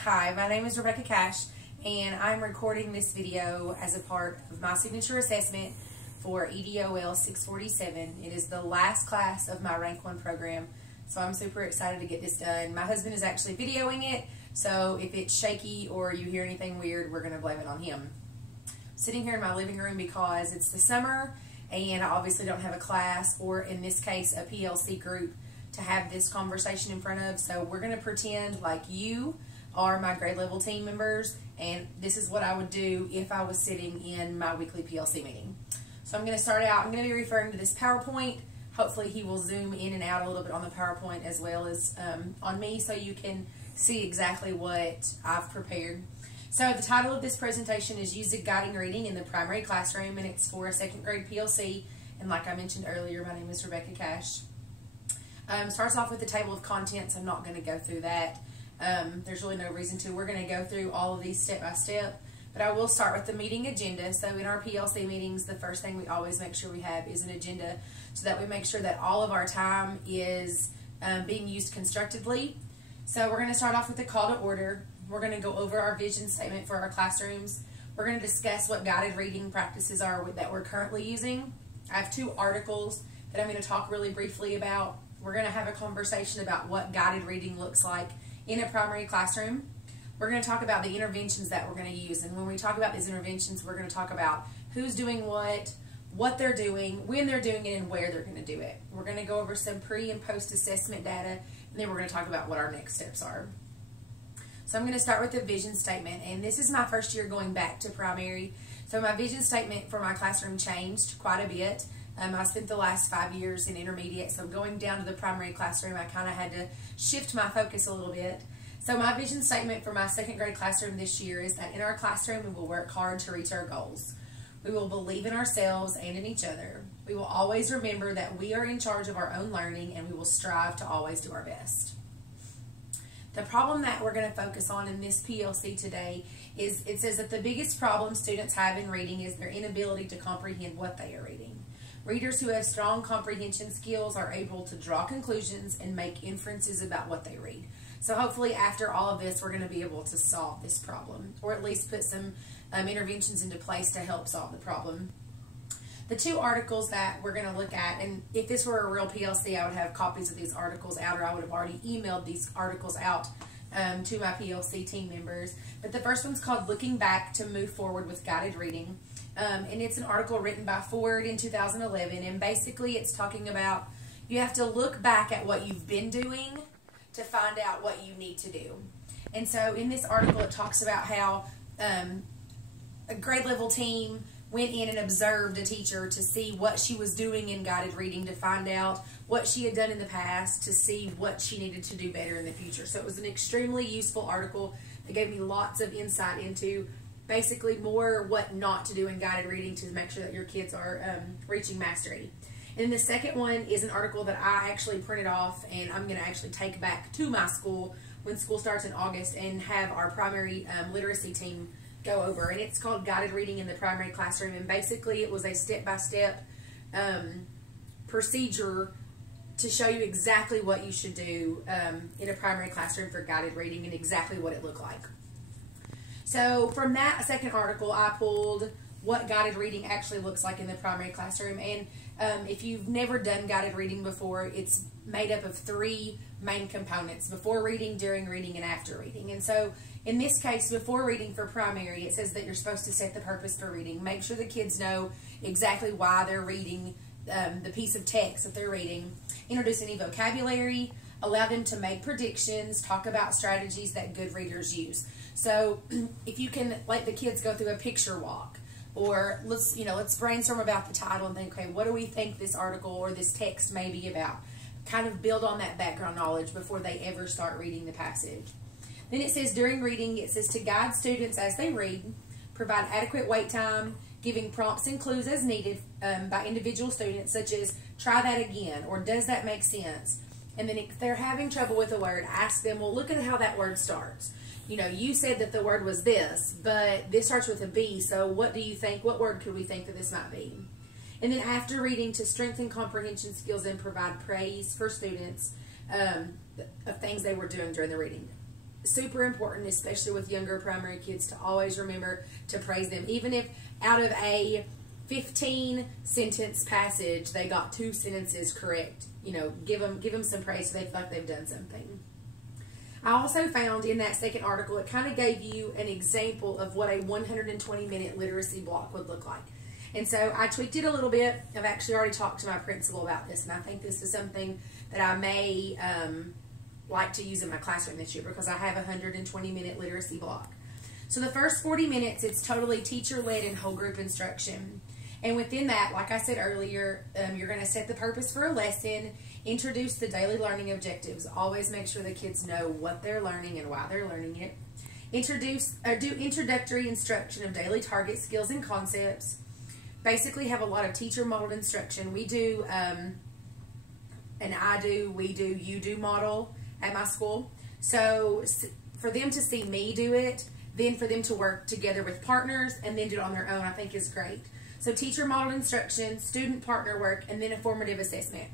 Hi, my name is Rebecca Cash, and I'm recording this video as a part of my signature assessment for EDOL 647. It is the last class of my Rank 1 program, so I'm super excited to get this done. My husband is actually videoing it, so if it's shaky or you hear anything weird, we're going to blame it on him. I'm sitting here in my living room because it's the summer, and I obviously don't have a class, or in this case, a PLC group to have this conversation in front of, so we're going to pretend like you are my grade level team members, and this is what I would do if I was sitting in my weekly PLC meeting. So I'm going to start out, I'm going to be referring to this PowerPoint. Hopefully he will zoom in and out a little bit on the PowerPoint as well as on me, so you can see exactly what I've prepared. So the title of this presentation is Use Guiding Reading in the Primary Classroom, and it's for a second grade PLC, and like I mentioned earlier, my name is Rebecca Cash. Starts off with the table of contents. I'm not going to go through that. There's really no reason to. We're going to go through all of these step by step, but I will start with the meeting agenda. So in our PLC meetings, the first thing we always make sure we have is an agenda, so that we make sure that all of our time is being used constructively. So we're going to start off with the call to order. We're going to go over our vision statement for our classrooms. We're going to discuss what guided reading practices are that we're currently using. I have two articles that I'm going to talk really briefly about. We're going to have a conversation about what guided reading looks like in a primary classroom. We're going to talk about the interventions that we're going to use, and when we talk about these interventions, we're going to talk about who's doing what they're doing, when they're doing it, and where they're going to do it. We're going to go over some pre and post assessment data, and then we're going to talk about what our next steps are. So I'm going to start with the vision statement, and this is my first year going back to primary, so my vision statement for my classroom changed quite a bit. I spent the last 5 years in intermediate, so going down to the primary classroom, I kind of had to shift my focus a little bit. So my vision statement for my second grade classroom this year is that in our classroom, we will work hard to reach our goals. We will believe in ourselves and in each other. We will always remember that we are in charge of our own learning, and we will strive to always do our best. The problem that we're going to focus on in this PLC today is it says that the biggest problem students have in reading is their inability to comprehend what they are reading. Readers who have strong comprehension skills are able to draw conclusions and make inferences about what they read. So hopefully after all of this, we're going to be able to solve this problem, or at least put some interventions into place to help solve the problem. The two articles that we're going to look at, and if this were a real PLC, I would have copies of these articles out, or I would have already emailed these articles out to my PLC team members. But the first one's called Looking Back to Move Forward with Guided Reading. And it's an article written by Ford in 2011, and basically it's talking about you have to look back at what you've been doing to find out what you need to do. And so in this article it talks about how a grade level team went in and observed a teacher to see what she was doing in guided reading, to find out what she had done in the past, to see what she needed to do better in the future. So it was an extremely useful article that gave me lots of insight into basically more what not to do in guided reading to make sure that your kids are reaching mastery. And the second one is an article that I actually printed off, and I'm going to actually take back to my school when school starts in August and have our primary literacy team go over. And it's called Guided Reading in the Primary Classroom, and basically it was a step-by-step procedure to show you exactly what you should do in a primary classroom for guided reading and exactly what it looked like. So from that second article, I pulled what guided reading actually looks like in the primary classroom. And if you've never done guided reading before, it's made up of three main components: before reading, during reading, and after reading. And so in this case, before reading for primary, it says that you're supposed to set the purpose for reading. Make sure the kids know exactly why they're reading the piece of text that they're reading. Introduce any vocabulary. Allow them to make predictions. Talk about strategies that good readers use. So if you can let the kids go through a picture walk, or let's brainstorm about the title and think, okay, what do we think this article or this text may be about? Kind of build on that background knowledge before they ever start reading the passage. Then it says during reading, it says to guide students as they read, provide adequate wait time, giving prompts and clues as needed by individual students, such as try that again, or does that make sense? And then if they're having trouble with a word, ask them, well, look at how that word starts. You know, you said that the word was this, but this starts with a B, so what do you think? What word could we think that this might be? And then after reading, to strengthen comprehension skills and provide praise for students of things they were doing during the reading. super important, especially with younger primary kids, to always remember to praise them. Even if out of a 15 sentence passage they got 2 sentences correct, you know, give them some praise so they feel like they've done something. I also found in that second article, it kind of gave you an example of what a 120-minute literacy block would look like. And so I tweaked it a little bit. I've actually already talked to my principal about this, and I think this is something that I may like to use in my classroom this year, because I have a 120-minute literacy block. So the first 40 minutes, it's totally teacher-led and whole group instruction. And within that, like I said earlier, you're going to set the purpose for a lesson, introduce the daily learning objectives. Always make sure the kids know what they're learning and why they're learning it. Do introductory instruction of daily target skills and concepts. Basically have a lot of teacher modeled instruction. We do we do, you do model at my school. So for them to see me do it, then for them to work together with partners and then do it on their own, I think is great. So teacher modeled instruction, student partner work, and then a formative assessment.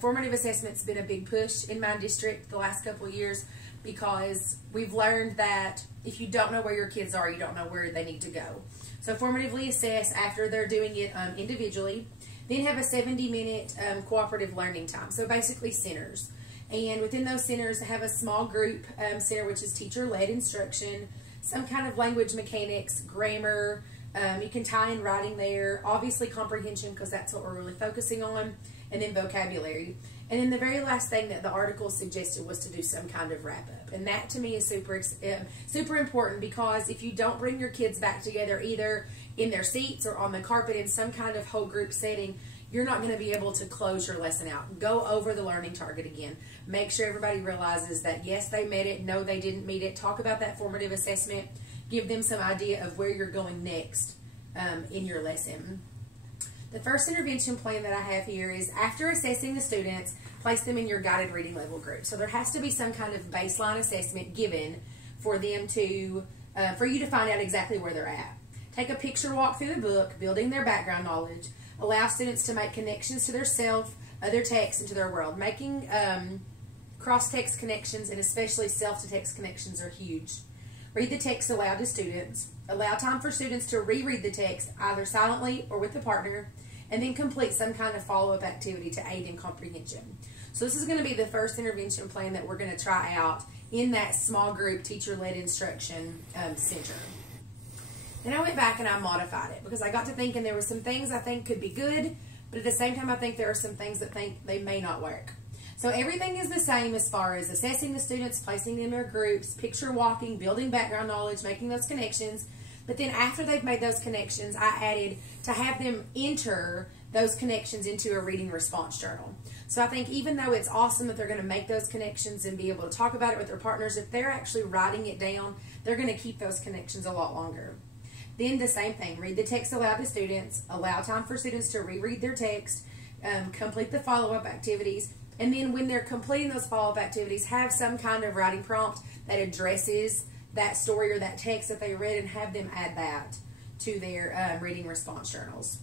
Formative assessment's been a big push in my district the last couple of years, because we've learned that if you don't know where your kids are, you don't know where they need to go. So formatively assess after they're doing it individually. Then have a 70-minute cooperative learning time. So basically centers. And within those centers, have a small group center, which is teacher-led instruction, some kind of language mechanics, grammar. You can tie in writing there. Obviously comprehension, because that's what we're really focusing on. And then vocabulary. And then the very last thing that the article suggested was to do some kind of wrap-up. And that to me is super important, because if you don't bring your kids back together either in their seats or on the carpet in some kind of whole group setting, you're not going to be able to close your lesson out. Go over the learning target again. Make sure everybody realizes that yes, they met it, no, they didn't meet it. Talk about that formative assessment. Give them some idea of where you're going next in your lesson. The first intervention plan that I have here is, after assessing the students, place them in your guided reading level group. So there has to be some kind of baseline assessment given for them to, for you to find out exactly where they're at. Take a picture walk through the book, building their background knowledge. Allow students to make connections to their self, other text, and to their world. Making cross-text connections, and especially self-to-text connections, are huge. Read the text aloud to students. Allow time for students to reread the text, either silently or with a partner, and then complete some kind of follow-up activity to aid in comprehension. So this is going to be the first intervention plan that we're going to try out in that small group teacher-led instruction center. Then I went back and I modified it, because I got to thinking there were some things I think could be good, but at the same time I think there are some things that they may not work. So everything is the same as far as assessing the students, placing them in their groups, picture walking, building background knowledge, making those connections. But then after they've made those connections, I added to have them enter those connections into a reading response journal. So I think even though it's awesome that they're going to make those connections and be able to talk about it with their partners, if they're actually writing it down, they're going to keep those connections a lot longer. Then the same thing, read the text aloud to students, allow time for students to reread their text, complete the follow-up activities, and then when they're completing those follow-up activities, have some kind of writing prompt that addresses that story or that text that they read, and have them add that to their reading response journals.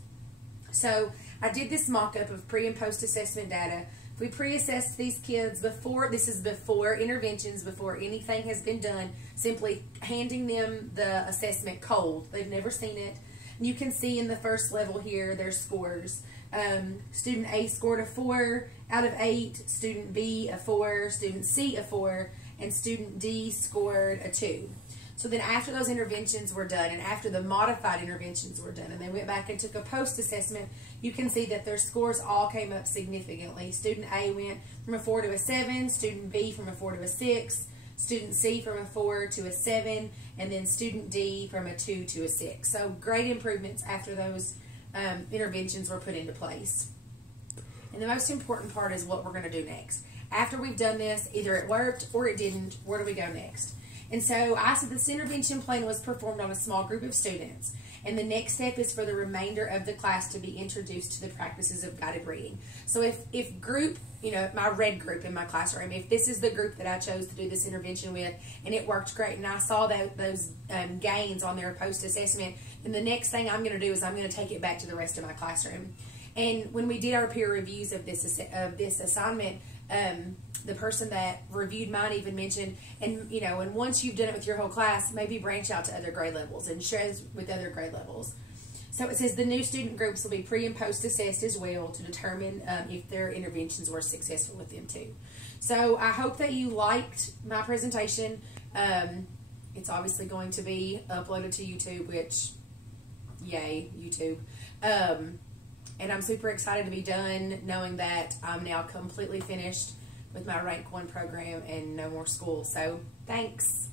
So I did this mock-up of pre- and post-assessment data. We pre-assessed these kids before, this is before interventions, before anything has been done, simply handing them the assessment cold. They've never seen it. And you can see in the first level here their scores. Student A scored a 4 out of 8, student B a 4, student C a 4, and student D scored a 2. So then after those interventions were done, and after the modified interventions were done, and they went back and took a post-assessment, you can see that their scores all came up significantly. Student A went from a 4 to a 7, student B from a 4 to a 6, student C from a 4 to a 7, and then student D from a 2 to a 6. So great improvements after those interventions were put into place. And the most important part is what we're going to do next. After we've done this, either it worked or it didn't, where do we go next? And so I said this intervention plan was performed on a small group of students. And the next step is for the remainder of the class to be introduced to the practices of guided reading. So if group, you know, my red group in my classroom, if this is the group that I chose to do this intervention with, and it worked great, and I saw those gains on their post-assessment, then the next thing I'm going to do is I'm going to take it back to the rest of my classroom. And when we did our peer reviews of this assignment, The person that reviewed mine even mentioned, and and once you've done it with your whole class, maybe branch out to other grade levels and share this with other grade levels. So it says the new student groups will be pre and post assessed as well to determine if their interventions were successful with them too. So I hope that you liked my presentation. It's obviously going to be uploaded to YouTube, which, yay, YouTube. And I'm super excited to be done, knowing that I'm now completely finished with my Rank 1 program and no more school. So, thanks.